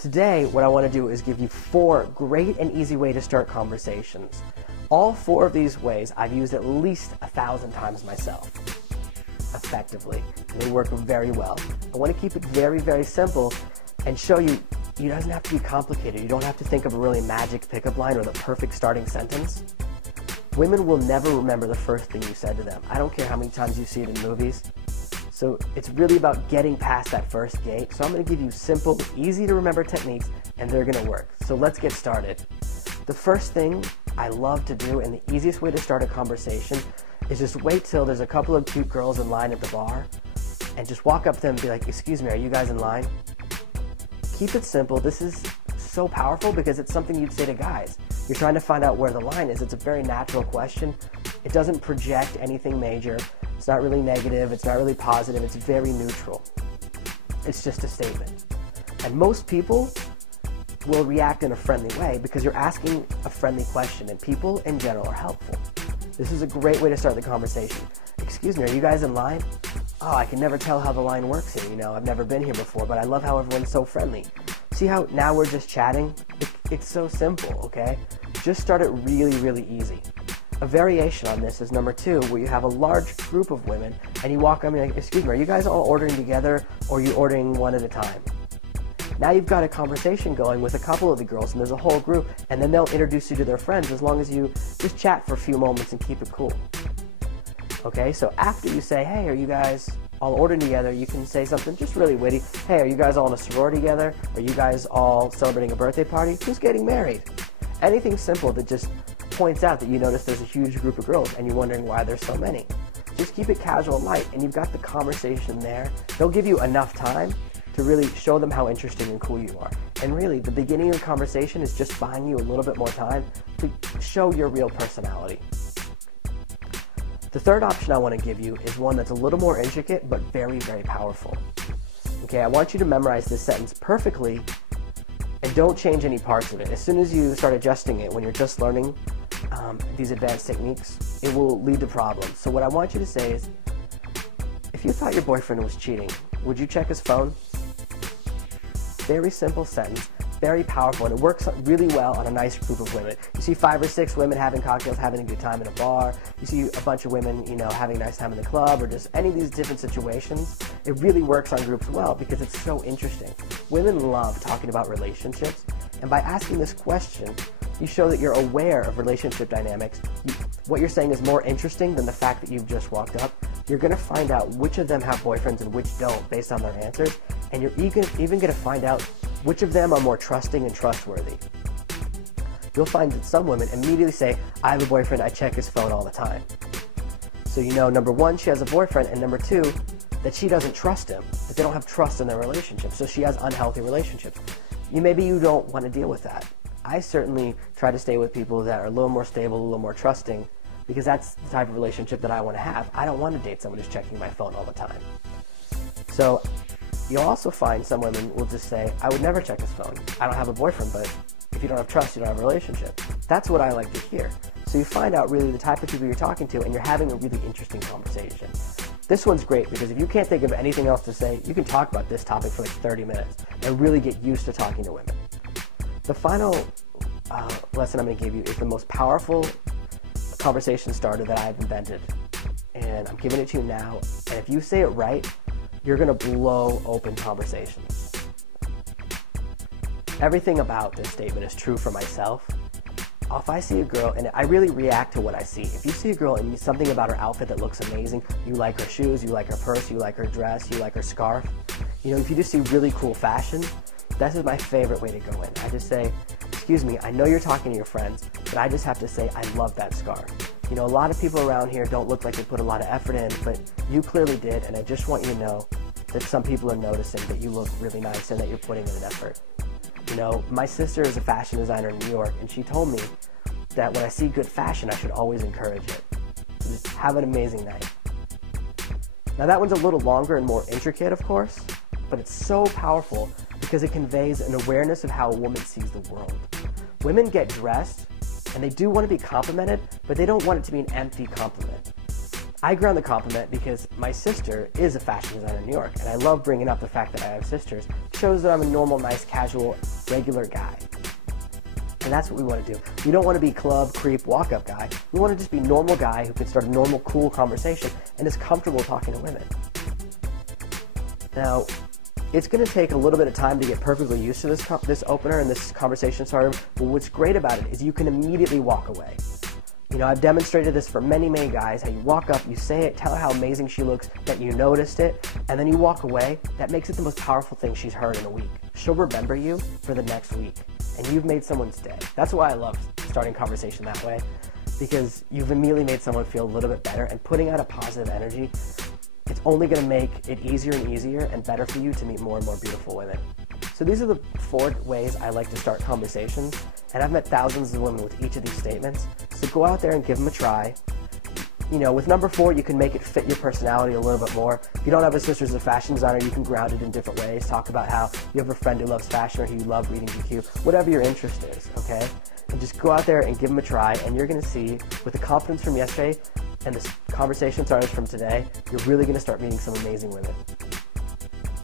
Today, what I want to do is give you 4 great and easy ways to start conversations. All 4 of these ways I've used at least 1,000 times myself, effectively. And they work very well. I want to keep it very, very simple and show you it doesn't have to be complicated. You don't have to think of a really magic pickup line or the perfect starting sentence. Women will never remember the first thing you said to them. I don't care how many times you see it in movies. So it's really about getting past that first gate. So I'm going to give you simple, easy to remember techniques, and they're going to work. So let's get started. The first thing I love to do, and the easiest way to start a conversation, is just wait till there's a couple of cute girls in line at the bar, and just walk up to them and be like, "Excuse me, are you guys in line?" Keep it simple. This is so powerful because it's something you'd say to guys. You're trying to find out where the line is. It's a very natural question. It doesn't project anything major. It's not really negative. It's not really positive. It's very neutral. It's just a statement. And most people will react in a friendly way because you're asking a friendly question, and people in general are helpful. This is a great way to start the conversation. "Excuse me, are you guys in line?" "Oh, I can never tell how the line works here. I've never been here before, but I love how everyone's so friendly." See how now we're just chatting? It's so simple, okay? Just start it really, really easy. A variation on this is number 2, where you have a large group of women, and you walk up and you're like, "Excuse me, are you guys all ordering together, or are you ordering one at a time?" Now you've got a conversation going with a couple of the girls, and there's a whole group, and then they'll introduce you to their friends as long as you just chat for a few moments and keep it cool. Okay, so after you say, "Hey, are you guys all ordering together?" you can say something just really witty. "Hey, are you guys all in a sorority together? Are you guys all celebrating a birthday party? Who's getting married?" Anything simple that just points out that you notice there's a huge group of girls and you're wondering why there's so many. Just keep it casual and light, and you've got the conversation there. They'll give you enough time to really show them how interesting and cool you are. And really, the beginning of the conversation is just buying you a little bit more time to show your real personality. The third option I want to give you is one that's a little more intricate but very, very powerful. Okay, I want you to memorize this sentence perfectly and don't change any parts of it. As soon as you start adjusting it when you're just learning these advanced techniques, it will lead to problems. So what I want you to say is, "If you thought your boyfriend was cheating, would you check his phone?" Very simple sentence, very powerful, and it works really well on a nice group of women. You see 5 or 6 women having cocktails, having a good time in a bar. You see a bunch of women, having a nice time in the club, or just any of these different situations. It really works on groups well because it's so interesting. Women love talking about relationships, and by asking this question, you show that you're aware of relationship dynamics. What you're saying is more interesting than the fact that you've just walked up. You're going to find out which of them have boyfriends and which don't based on their answers, and you're even going to find out which of them are more trusting and trustworthy. You'll find that some women immediately say, "I have a boyfriend, I check his phone all the time." So number 1, she has a boyfriend, and number 2, that she doesn't trust him, that they don't have trust in their relationship, so she has unhealthy relationships. Maybe you don't want to deal with that. I certainly try to stay with people that are a little more stable, a little more trusting, because that's the type of relationship that I want to have. I don't want to date someone who's checking my phone all the time. So you'll also find some women will just say, "I would never check his phone. I don't have a boyfriend," but if you don't have trust, you don't have a relationship. That's what I like to hear. So you find out really the type of people you're talking to, and you're having a really interesting conversation. This one's great because if you can't think of anything else to say, you can talk about this topic for like 30 minutes and really get used to talking to women. The final lesson I'm going to give you is the most powerful conversation starter that I've invented. And I'm giving it to you now. And if you say it right, you're going to blow open conversations. Everything about this statement is true for myself. If I see a girl, and I really react to what I see. If you see a girl and something about her outfit that looks amazing, you like her shoes, you like her purse, you like her dress, you like her scarf. If you just see really cool fashion, this is my favorite way to go in. I just say, "Excuse me, I know you're talking to your friends, but I just have to say I love that scarf. A lot of people around here don't look like they put a lot of effort in, but you clearly did, and I just want you to know that some people are noticing that you look really nice and that you're putting in an effort." My sister is a fashion designer in New York, and she told me that when I see good fashion, I should always encourage it. So just have an amazing night. Now that one's a little longer and more intricate, of course, but it's so powerful because it conveys an awareness of how a woman sees the world. Women get dressed, and they do want to be complimented, but they don't want it to be an empty compliment. I ground the compliment because my sister is a fashion designer in New York, and I love bringing up the fact that I have sisters. shows that I'm a normal, nice, casual, regular guy. And that's what we want to do. We don't want to be club, creep, walk-up guy. We want to just be normal guy who can start a normal, cool conversation and is comfortable talking to women. Now, it's going to take a little bit of time to get perfectly used to this opener and this conversation starter, but what's great about it is you can immediately walk away. You know, I've demonstrated this for many, many guys, how you walk up, you say it, tell her how amazing she looks, that you noticed it, and then you walk away. That makes it the most powerful thing she's heard in a week. She'll remember you for the next week, and you've made someone's day. That's why I love starting conversation that way, because you've immediately made someone feel a little bit better, and putting out a positive energy, it's only going to make it easier and easier and better for you to meet more and more beautiful women. So these are the 4 ways I like to start conversations, and I've met thousands of women with each of these statements. So go out there and give them a try. You know, with number 4, you can make it fit your personality a little bit more. If you don't have a sister who's a fashion designer, you can ground it in different ways. Talk about how you have a friend who loves fashion or who you love reading GQ, whatever your interest is, okay? And just go out there and give them a try, and you're going to see, with the confidence from yesterday and the conversation starters from today, you're really going to start meeting some amazing women.